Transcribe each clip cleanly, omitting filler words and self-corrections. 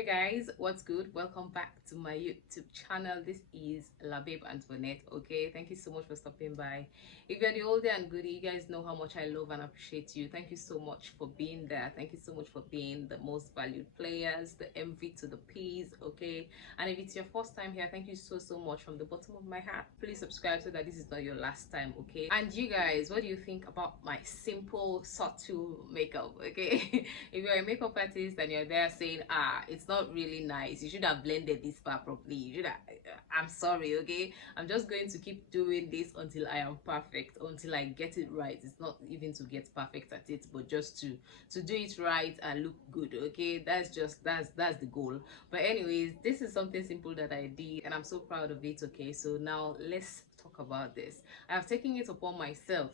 Hey guys, what's good? Welcome back to my YouTube channel. This is La Babe Antoinette. Okay, thank you so much for stopping by. If you're the oldie and goodie, you guys know how much I love and appreciate you. Thank you so much for being there. Thank you so much for being the most valued players, the MV to the P's. Okay, and if it's your first time here, thank you so much from the bottom of my heart. Please subscribe so that this is not your last time. Okay, and you guys, what do you think about my simple, subtle makeup? Okay, if you're a makeup artist and you're there saying, it's not really nice, you should have blended this part properly, you should have, I'm sorry. Okay, I'm just going to keep doing this until I am perfect, until I get it right. It's not even to get perfect at it, but just to do it right and look good. Okay, that's the goal. But anyways, this is something simple that I did and I'm so proud of it. Okay, so now let's talk about this. I have taken it upon myself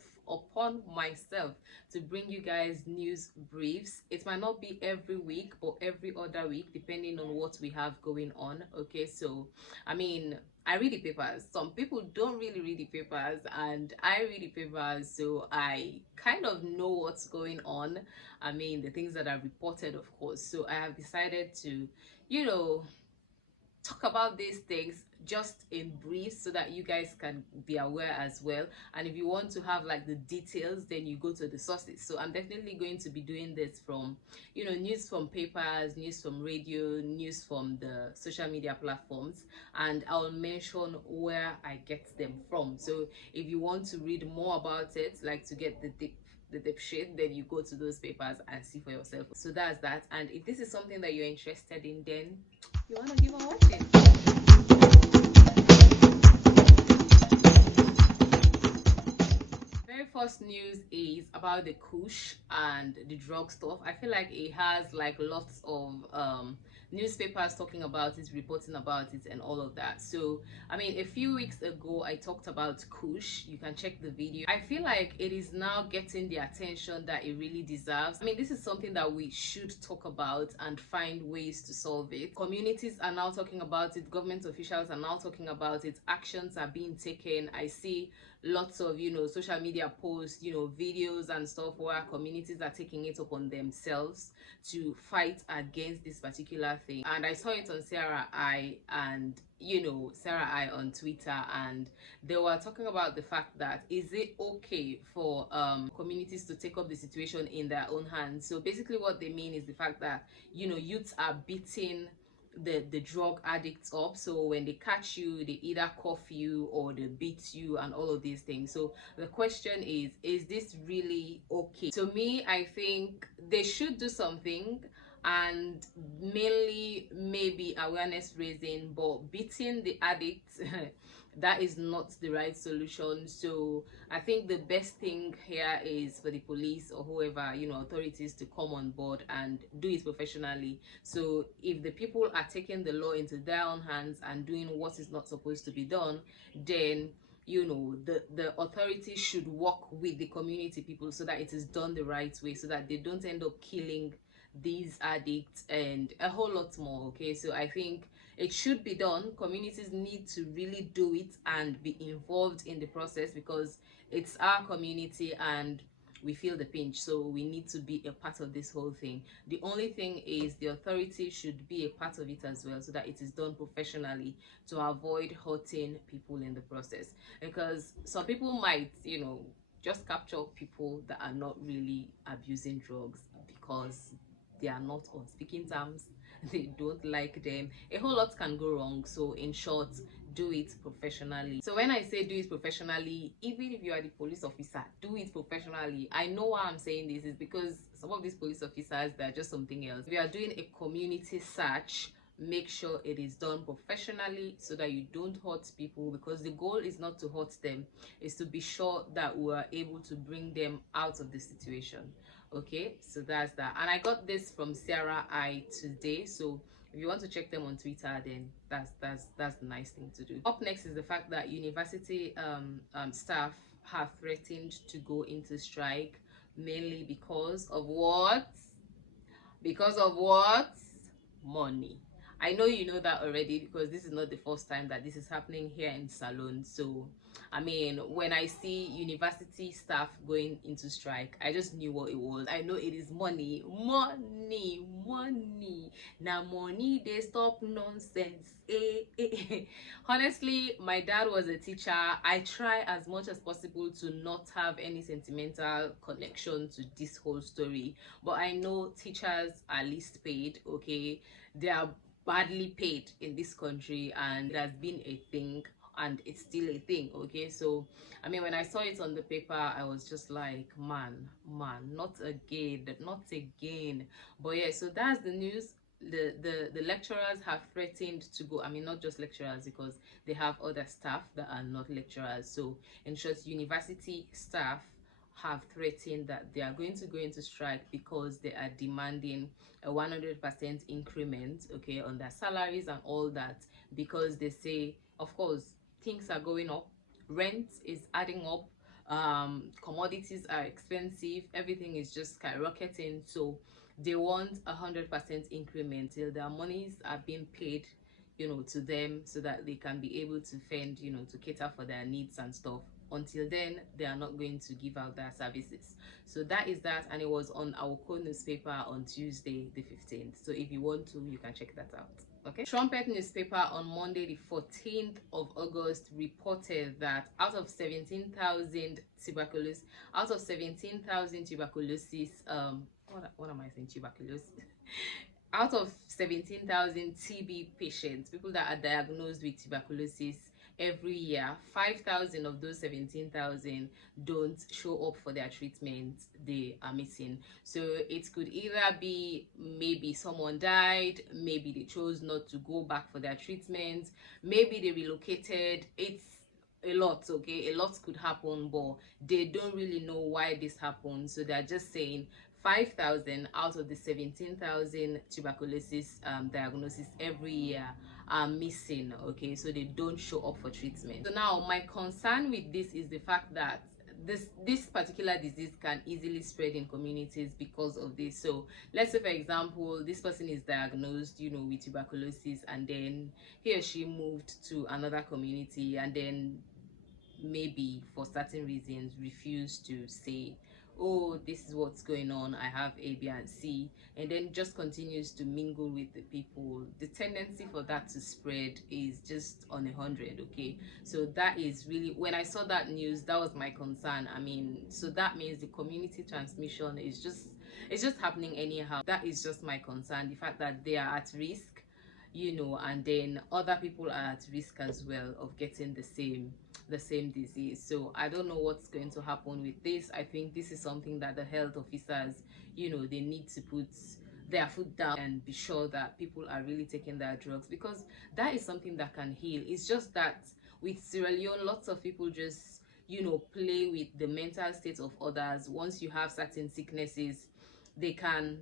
to bring you guys news briefs. It might not be every week, but every other week, depending on what we have going on. Okay, so I mean, I read the papers. Some people don't really read the papers, and I read the papers, so I kind of know what's going on. I mean, the things that are reported, of course. So I have decided to, talk about these things just in brief so that you guys can be aware as well. And if you want to have like the details, then you go to the sources. So I'm definitely going to be doing this from news from papers, news from radio, news from the social media platforms, and I'll mention where I get them from. So if you want to read more about it, like to get the deep shit, then you go to those papers and see for yourself. So that's that. And if this is something that you're interested in, then you want to keep on watching. Very first news is about the kush and the drug stuff. I feel like it has like lots of newspapers talking about it, reporting about it, and all of that. So I mean, a few weeks ago I talked about kush. You can check the video. I feel like it is now getting the attention that it really deserves. I mean, this is something that we should talk about and find ways to solve it. Communities are now talking about it, government officials are now talking about it, actions are being taken. I see lots of social media posts, videos and stuff where communities are taking it upon themselves to fight against this particular thing. And I saw it on Sierra I and Sarah I on Twitter, and they were talking about the fact that is it okay for communities to take up the situation in their own hands. So basically what they mean is the fact that youths are beating the drug addicts up. So when they catch you, they either cuff you or they beat you and all of these things. So the question is this really okay? To me, I think they should do something, and mainly maybe awareness raising, but beating the addicts that is not the right solution. So I think the best thing here is for the police or whoever, authorities, to come on board and do it professionally. So if the people are taking the law into their own hands and doing what is not supposed to be done, then the authorities should work with the community people so that it is done the right way, so that they don't end up killing these addicts and a whole lot more. Okay, so I think it should be done. Communities need to really do it and be involved in the process, because it's our community and we feel the pinch, so we need to be a part of this whole thing. The only thing is the authority should be a part of it as well, so that it is done professionally, to avoid hurting people in the process. Because some people might just capture people that are not really abusing drugs because they are not on speaking terms, they don't like them, a whole lot can go wrong. So in short, do it professionally. So when I say do it professionally, even if you are the police officer, do it professionally. I know why I'm saying this is because some of these police officers, they're just something else. If you are doing a community search, make sure it is done professionally so that you don't hurt people, because the goal is not to hurt them, is to be sure that we are able to bring them out of the situation. Okay, so that's that. And I got this from Sierra I today, so if you want to check them on Twitter, then that's the nice thing to do. Up next is the fact that university staff have threatened to go into strike, mainly because of what? Money. I know you know that already, because this is not the first time that this is happening here in Salone. So I mean, when I see university staff going into strike, I just knew what it was. I know it is money, money, money. Now money, they stop nonsense. Honestly, my dad was a teacher. I try as much as possible to not have any sentimental connection to this whole story, but I know teachers are least paid. Okay, they are badly paid in this country, and it has been a thing, and it's still a thing. Okay, so I mean, when I saw it on the paper, I was just like, man, not again, not again. But yeah, so that's the news. The lecturers have threatened to go. I mean, not just lecturers, because they have other staff that are not lecturers. So in short, university staff have threatened that they are going to go into strike because they are demanding a 100% increment, okay, on their salaries and all that, because they say, of course, things are going up, rent is adding up, commodities are expensive, everything is just skyrocketing. So they want 100% increment till their monies are being paid, you know, to them, so that they can be able to fend, you know, to cater for their needs and stuff. Until then, they are not going to give out their services. So that is that, and it was on our core newspaper on Tuesday the 15th. So if you want to, you can check that out. Okay. Trumpet newspaper on Monday the 14th of August reported that out of 17,000 tuberculosis, what am I saying, tuberculosis? Out of 17,000 TB patients, people that are diagnosed with tuberculosis every year, 5,000 of those 17,000 don't show up for their treatment. They are missing. So it could either be maybe someone died, maybe they chose not to go back for their treatment, maybe they relocated. It's a lot, okay, a lot could happen, but they don't really know why this happened. So they're just saying 5,000 out of the 17,000 tuberculosis diagnosis every year are missing. Okay, so they don't show up for treatment. So now my concern with this is the fact that this particular disease can easily spread in communities because of this. So let's say, for example, this person is diagnosed, you know, with tuberculosis, and then he or she moved to another community, and then maybe for certain reasons refuse to say, oh, this is what's going on, I have A, B, and C, and then just continues to mingle with the people. The tendency for that to spread is just on 100. Okay, so that is really, when I saw that news, that was my concern. I mean, so that means the community transmission is just, it's just happening anyhow. That is just my concern, the fact that they are at risk, you know, and then other people are at risk as well of getting the same disease. So I don't know what's going to happen with this. I think this is something that the health officers, you know, they need to put their foot down and be sure that people are really taking their drugs, because that is something that can heal. It's just that with Sierra Leone, lots of people just, you know, play with the mental state of others. Once you have certain sicknesses, they can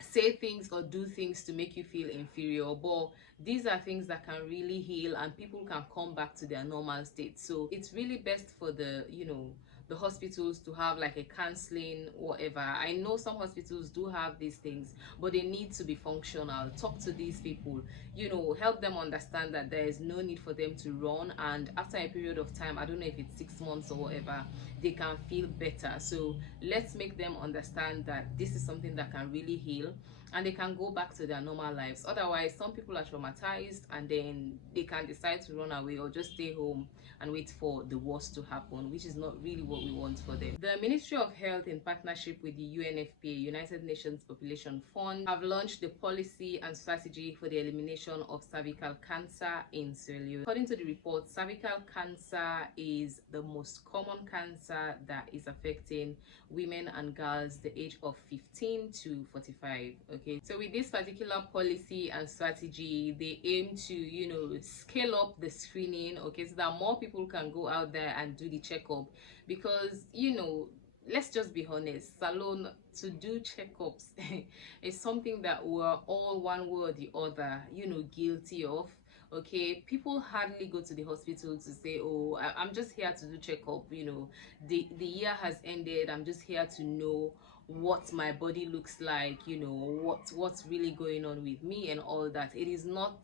say things or do things to make you feel inferior, but these are things that can really heal, and people can come back to their normal state. So it's really best for the, you know, the hospitals to have like a counseling, whatever. I know some hospitals do have these things, but they need to be functional. Talk to these people, you know, help them understand that there is no need for them to run, and after a period of time, I don't know if it's 6 months or whatever, they can feel better. So let's make them understand that this is something that can really heal, and they can go back to their normal lives. Otherwise, some people are traumatized, and then they can decide to run away or just stay home and wait for the worst to happen, which is not really what we want for them. The Ministry of Health, in partnership with the UNFPA, United Nations Population Fund, have launched the policy and strategy for the elimination of cervical cancer in Sierra Leone. According to the report, cervical cancer is the most common cancer that is affecting women and girls the age of 15 to 45. Okay, so with this particular policy and strategy, they aim to, you know, scale up the screening, okay, so that more people can go out there and do the checkup. Because, you know, let's just be honest, Salone, to do checkups is something that we're all one way or the other, you know, guilty of. Okay, people hardly go to the hospital to say, oh, I'm just here to do checkup, you know, the year has ended, I'm just here to know what my body looks like, you know, what's really going on with me and all that. It is not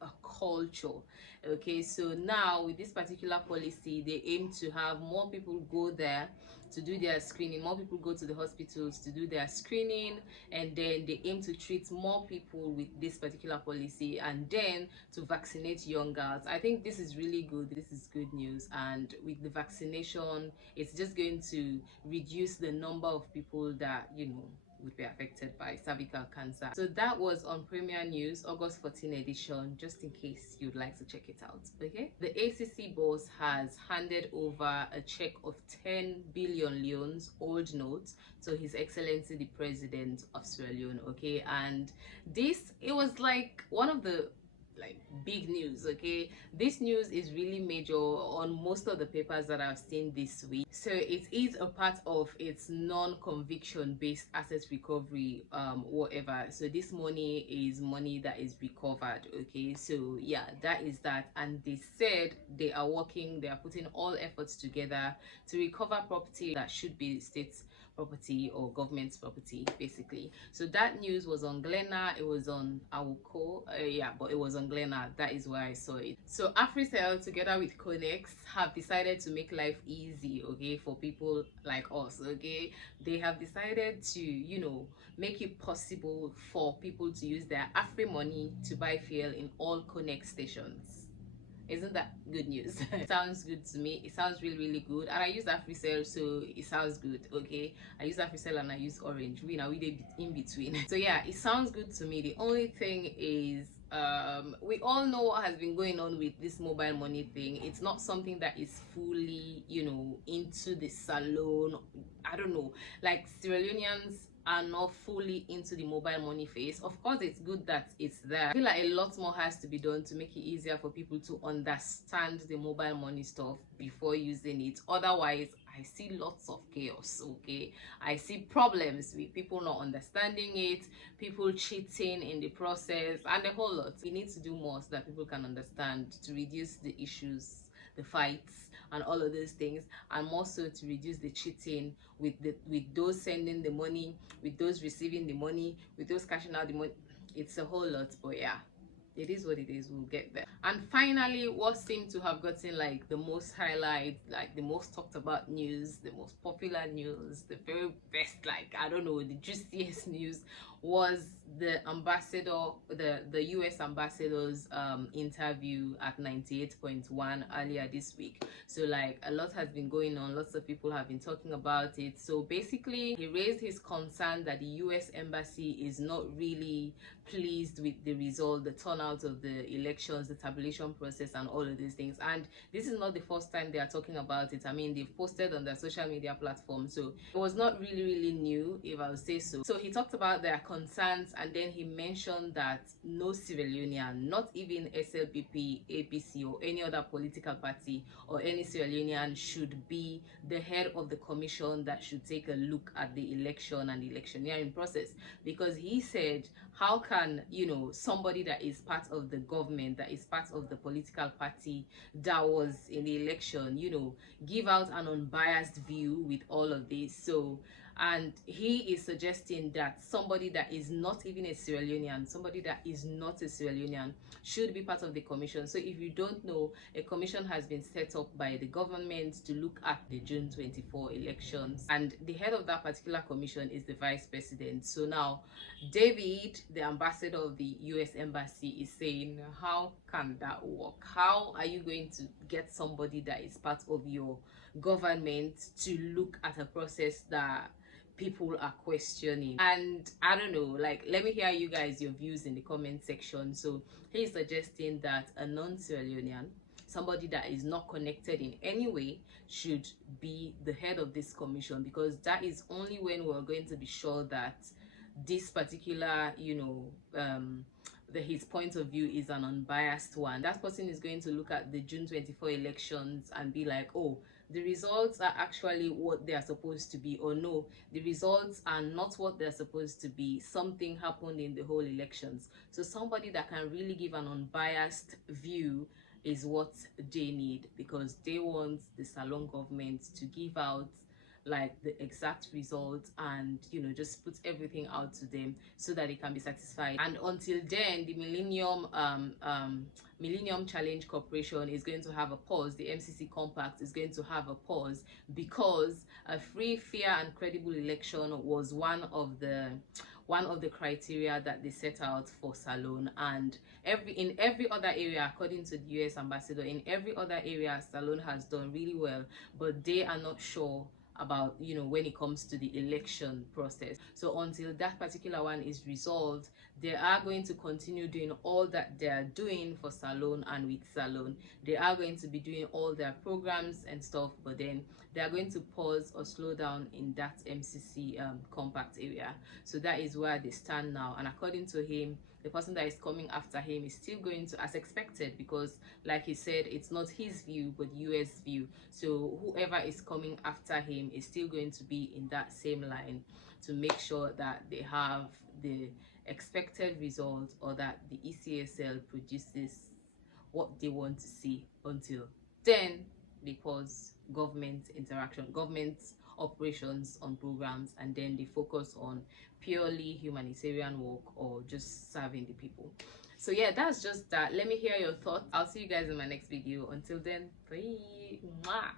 a culture. Okay, so now with this particular policy, they aim to have more people go there to do their screening, more people go to the hospitals to do their screening, and then they aim to treat more people with this particular policy, and then to vaccinate young girls. I think this is really good. This is good news. And with the vaccination, it's just going to reduce the number of people that, you know, would be affected by cervical cancer. So that was on Premier News, August 14 edition, just in case you'd like to check it out. Okay, the ACC boss has handed over a check of 10 billion leones, old notes, to His Excellency the President of Sierra Leone. Okay, and this, it was like one of the big news. Okay, this news is really major on most of the papers that I've seen this week. So it is a part of its non-conviction based asset recovery whatever. So this money is money that is recovered. Okay, so yeah, that is that. And they said they are putting all efforts together to recover property that should be state property or government's property, basically. So that news was on Glenna, it was on Awuko, yeah, but it was on Glenna. That is where I saw it. So AfriCell together with Conex have decided to make life easy, okay, for people like us. Okay, they have decided to, you know, make it possible for people to use their Afri money to buy fuel in all Conex stations. Isn't that good news? It sounds good to me. It sounds really good. And I use AfriCell, so it sounds good. Okay, I use AfriCell and I use Orange. We now we in between. So yeah, it sounds good to me. The only thing is, we all know what has been going on with this mobile money thing. It's not something that is fully, you know, into the Salone. I don't know, like Sierra Leoneans are not fully into the mobile money phase. Of course, it's good that it's there. I feel like a lot more has to be done to make it easier for people to understand the mobile money stuff before using it. Otherwise, I see lots of chaos. Okay, I see problems with people not understanding it, people cheating in the process, and a whole lot. We need to do more so that people can understand, to reduce the issues, the fights, and all of those things, and more so to reduce the cheating with those sending the money, with those receiving the money, with those cashing out the money. It's a whole lot, but yeah, it is what it is. We'll get there. And finally, what seemed to have gotten like the most highlight, like the most talked about news, the most popular news, the very best, like, I don't know, the juiciest news, was the ambassador, the US ambassador's interview at 98.1 earlier this week. So like a lot has been going on, lots of people have been talking about it. So basically, he raised his concern that the US embassy is not really pleased with the result, the turnout of the elections, the tabulation process, and all of these things. And this is not the first time they are talking about it. I mean, they've posted on their social media platform, so it was not really new, if I would say so. So he talked about their concerns, and then he mentioned that no Sierra Leonean, not even SLPP, APC, or any other political party, or any Sierra Leonean should be the head of the commission that should take a look at the election and the electioneering process. Because he said, how can, you know, somebody that is part of the government, that is part of the political party that was in the election, you know, give out an unbiased view with all of this? So, and he is suggesting that somebody that is not even a Sierra Leonean, somebody that is not a Sierra Leonean, should be part of the commission. So if you don't know, a commission has been set up by the government to look at the June 24 elections, and the head of that particular commission is the vice president. So now David, the ambassador of the US embassy, is saying, how can that work? How are you going to get somebody that is part of your government to look at a process that people are questioning? And I don't know, like, let me hear you guys, your views in the comment section. So he's suggesting that a non-Sierra Leonean, somebody that is not connected in any way, should be the head of this commission, because that is only when we're going to be sure that this particular, you know, his point of view is an unbiased one. That person is going to look at the June 24 elections and be like, oh, the results are actually what they are supposed to be, or no, the results are not what they're supposed to be. Something happened in the whole elections. So somebody that can really give an unbiased view is what they need, because they want the Salone government to give out like the exact result, and just put everything out to them so that they can be satisfied. And until then, the Millennium Challenge Corporation is going to have a pause. The MCC Compact is going to have a pause, because a free, fair and credible election was one of the criteria that they set out for Salone. And in every other area, according to the US ambassador, in every other area Salone has done really well, but they are not sure about when it comes to the election process. So until that particular one is resolved, they are going to continue doing all that they are doing for Salone. And with Salone, they are going to be doing all their programs and stuff, but then they are going to pause or slow down in that MCC compact area. So that is where they stand now. And according to him, the person that is coming after him is still going to, as expected, because like he said, it's not his view but US view. So whoever is coming after him is still going to be in that same line to make sure that they have the expected result, or that the ECSL produces what they want to see. Until then, because government interaction, government operations on programs, and then they focus on purely humanitarian work or just serving the people. So yeah, that's just that. Let me hear your thoughts. I'll see you guys in my next video. Until then, bye. Mwah.